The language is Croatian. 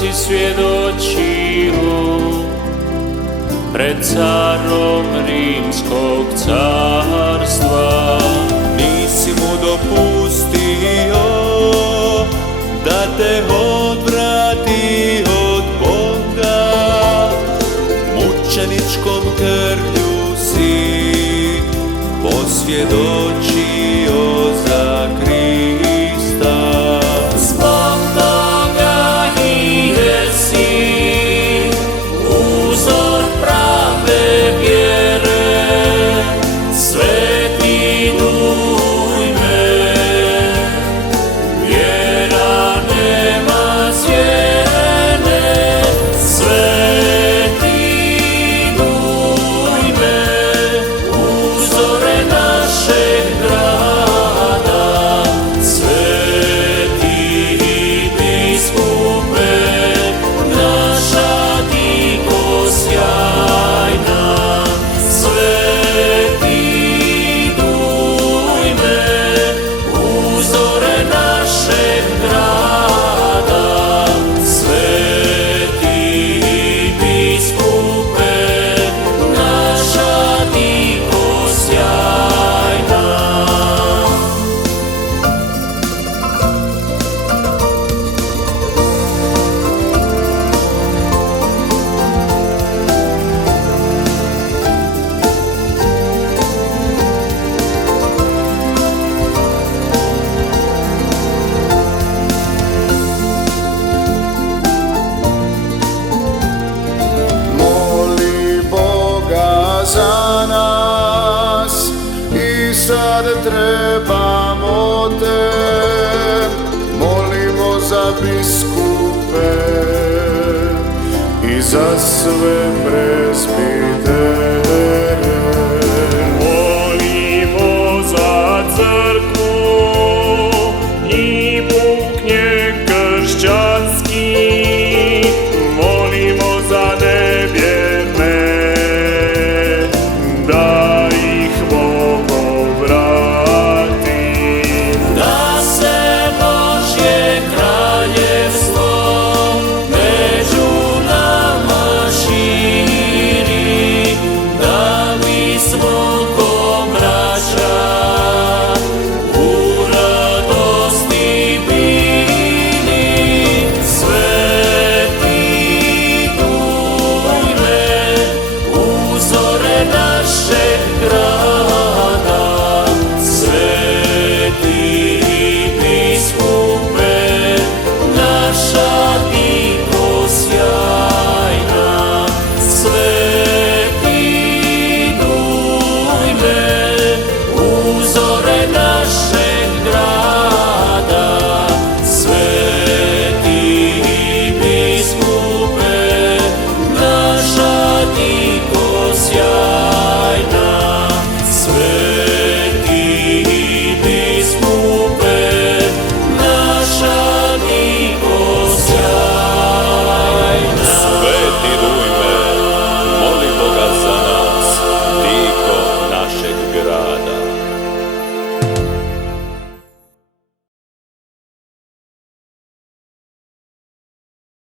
si svjedočio pred carom Rimskog carstva. Nisi mu dopustio da te odvrati od Boga, mučeničkom krvlju si posvjedočio za Krista. Zbog toga i jesi uzor prave vjere, sveti dujme, vjera nema cijene. Sveti dujme, uzore našeg grada, sveti biskupe, naša diko sjajna. Sveti dujme, uzore našeg grada, sveti biskupe, naša diko sjajna. Moli Boga za nas i sad trebamo te. Molimo za biskupe i za sve presbiterije.